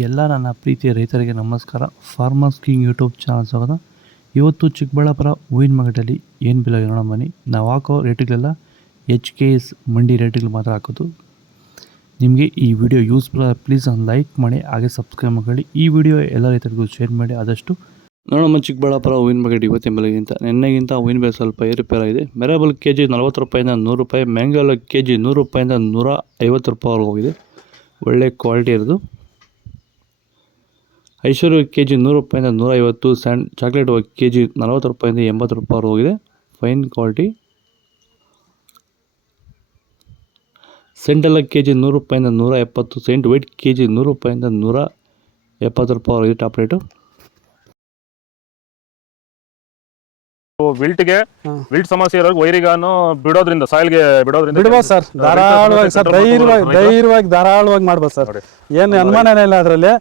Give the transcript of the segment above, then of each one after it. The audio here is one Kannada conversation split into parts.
ಎಲ್ಲ ನನ್ನ ಪ್ರೀತಿಯ ರೈತರಿಗೆ ನಮಸ್ಕಾರ. ಫಾರ್ಮರ್ಸ್ ಕಿಂಗ್ ಯೂಟ್ಯೂಬ್ ಚಾನಲ್ ಸ್ವಾಗತ. ಇವತ್ತು ಚಿಕ್ಕಬಳ್ಳಾಪುರ ಹೂವಿನ ಮಾರ್ಕೆಟಲ್ಲಿ ಏನು ಬೆಲೆ ನೋಡೋಣ ಬನ್ನಿ. ನಾವು ಹಾಕೋ ರೇಟ್ಗಳೆಲ್ಲ HKS ಮಂಡಿ ರೇಟ್ಗಳು ಮಾತ್ರ ಹಾಕೋದು. ನಿಮಗೆ ಈ ವಿಡಿಯೋ ಯೂಸ್ಫುಲ್ ಪ್ಲೀಸ್ ಒಂದು ಲೈಕ್ ಮಾಡಿ, ಹಾಗೆ ಸಬ್ಸ್ಕ್ರೈಬ್ ಮಾಡಿ. ಈ ವಿಡಿಯೋ ಎಲ್ಲ ರೈತರಿಗೂ ಶೇರ್ ಮಾಡಿ ಆದಷ್ಟು. ನೋಡಮ್ಮ, ಚಿಕ್ಕಬಳ್ಳಾಪುರ ಹೂವಿನ ಮಾರ್ಕೆಟ್ ಇವತ್ತಿನ ಬೆಲೆಗಿಂತ ನಿನ್ನೆಗಿಂತ ಹೂವಿನ ಬೆಲೆ ಸ್ವಲ್ಪ ಏರುಪೇರಾಗಿದೆ. ಮೆರಾಬಲ್ KG 40 ರೂಪಾಯಿಂದ 100 ರೂಪಾಯಿ, ಮ್ಯಾಂಗೋಲ KG 100 ರೂಪಾಯಿಂದ 150 ರೂಪಾಯಿವರೆಗೂ ಹೋಗಿದೆ. ಒಳ್ಳೆ ಕ್ವಾಲಿಟಿ ಇರೋದು. ಐಶ್ವರ್ಯ KG 100 ರೂಪಾಯಿಂದ 150, ಚಾಕ್ಲೇಟ್ KG 40 ರೂಪಾಯಿಂದ 80 ರೂಪಾಯಿ ಹೋಗಿದೆ. Fine quality. ಸೆಂಟೆಲ್ಲ KG 100 ರೂಪಾಯಿಂದ 170, ಸೆಂಟ್ ವೈಟ್ KG 100 ರೂಪಾಯಿಂದ 170 ರೂಪಾಯಿ ಹೋಗಿದೆ ಟಾಪ್ ರೇಟು. ವಿಲ್ಟ್ ಸಮಸ್ಯೆ ಇರೋರು ವೈರಿಗಾನು ಬಿಡೋದ್ರಿಂದ ಸಾಯಿಲ್ಗೆ ಬಿಡ್ಬೋದು ಸರ್. ಧಾರಾಳವಾಗಿ ಸರ್, ಧಾರಾಳವಾಗಿ ಮಾಡ್ಬೋದು ಸರ್. ಏನು ಅನುಮಾನನೇ ಇಲ್ಲ ಅದರಲ್ಲಿ.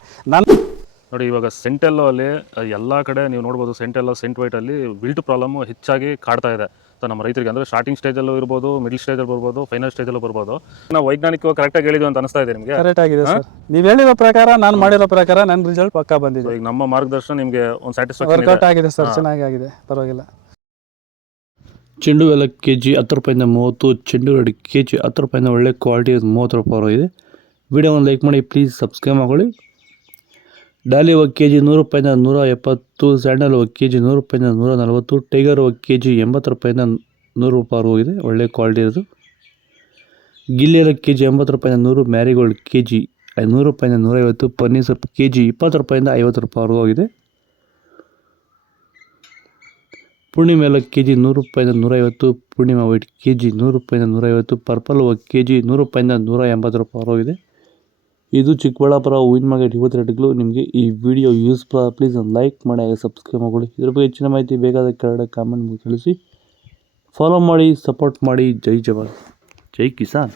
ನೋಡಿ, ಇವಾಗ ಸೆಂಟೆಲ್ಲೋ ಅಲ್ಲಿ ಎಲ್ಲ ಕಡೆ ನೀವು ನೋಡ್ಬೋದು, ಸೆಂಟೆಲ್ಲೋ ಸೆಂಟ್ ವೈಟ್ ಅಲ್ಲಿ ವಿಲ್ಟ್ ಪ್ರಾಬ್ಲಮ್ ಹೆಚ್ಚಾಗಿ ಕಾಡ್ತಾ ಇದೆ. ನಮ್ಮ ರೈತರಿಗೆ ಅಂದ್ರೆ ಸ್ಟಾರ್ಟಿಂಗ್ ಸ್ಟೇಜಲ್ಲೂ ಇರ್ಬೋದು, ಮಿಡಲ್ ಸ್ಟೇಜಲ್ಲಿ ಬರ್ಬೋದು, ಫೈನಲ್ ಸ್ಟೇಜಲ್ಲೂ ಬರ್ಬೋದು. ನಾವು ವೈಜ್ಞಾನಿಕವಾಗಿ ಕರೆಕ್ಟಾಗಿ ಹೇಳಿದ್ವಿ ಅಂತ ಅನಿಸ್ತಾ ಇದೆ ನಿಮಗೆ? ಕರೆಕ್ಟ್ ಆಗಿದೆ ಸರ್. ನೀವು ಹೇಳಿರೋ ಪ್ರಕಾರ, ನಾನು ಮಾಡಿರೋ ಪ್ರಕಾರ ನನ್ನ ರಿಸಲ್ಟ್ ಪಕ್ಕಾ ಬಂದಿದೆ. ಈಗ ನಮ್ಮ ಮಾರ್ಗದರ್ಶನ ನಿಮಗೆ ಒಂದು ಸ್ಯಾಟಿಸ್ಫ್ಯಾಕ್ಷನ್ ವರ್ಕೌಟ್ ಆಗಿದೆ ಸರ್. ಚೆನ್ನಾಗಿ ಆಗಿದೆ, ಪರವಾಗಿಲ್ಲ. ಚೆಂಡು ಎಲ್ಲ KG 10 ರೂಪಾಯಿಂದ 30, ಚೆಂಡು ರೆಡ್ KG 10 ರೂಪಾಯಿಂದ ಒಳ್ಳೆ ಕ್ವಾಲಿಟಿ 30 ರೂಪಾಯಿ ಇದೆ. ವಿಡಿಯೋ ಒಂದು ಲೈಕ್ ಮಾಡಿ, ಪ್ಲೀಸ್ ಸಬ್ಸ್ಕ್ರೈಬ್ ಮಾಡ್ಕೊಳ್ಳಿ. ಡಾಲಿ ಹೋಗಿ KG 100 ರೂಪಾಯಿಂದ 170, ಸ್ಯಾಂಡಲ್ ಹೋಗಿ KG 100 ರೂಪಾಯಿಂದ 140, ಟೈಗರ್ ಹೋಗಿ KG 80 ರೂಪಾಯಿಂದ 100 ರೂಪಾಯಿ ಹೋಗಿದೆ. ಒಳ್ಳೆ ಕ್ವಾಲಿಟಿ ಇರೋದು. ಗಿಲ್ಲೆಲ್ಲ KG 80 ರೂಪಾಯಿಂದ 100, ಮ್ಯಾರಿಗೋಲ್ಡ್ KG 100 ರೂಪಾಯಿಂದ 150, ಪನ್ನೀರ್ ಸೊಪ್ಪು KG 20 ರೂಪಾಯಿಂದ 50 ರೂಪಾಯಿ ಹೋಗಿದೆ. ಪೂರ್ಣಿಮೆ ಎಲ್ಲ KG 100 ರೂಪಾಯಿಂದ 150, ಪೂರ್ಣಿಮಾ ವೈಟ್ KG 100 ರೂಪಾಯಿಂದ 150, ಪರ್ಪಲ್ ಹೋಗಿ KG 100 ರೂಪಾಯಿಂದ 180 ರೂಪಾಯಿ ಹೋಗಿದೆ. ಇದು ಚಿಕ್ಕಬಳ್ಳಾಪುರ ಹೂವಿನ ಮಾರ್ಕೆಟ್ ಇವತ್ತು ರೇಟ್ಗಳು. ನಿಮಗೆ ಈ ವಿಡಿಯೋ ಯೂಸ್ಫುಲ್ ಪ್ಲೀಸ್ ಒಂದು ಲೈಕ್ ಮಾಡಿ, ಹಾಗೆ ಸಬ್ಸ್ಕ್ರೈಬ್ ಮಾಡಿ. ಇದ್ರ ಬಗ್ಗೆ ಹೆಚ್ಚಿನ ಮಾಹಿತಿ ಬೇಕಾದ ಕೆಳಗಡೆ ಕಾಮೆಂಟ್ ತಿಳಿಸಿ. ಫಾಲೋ ಮಾಡಿ, ಸಪೋರ್ಟ್ ಮಾಡಿ. ಜೈ ಜವಾನ್, ಜೈ ಕಿಸಾನ್.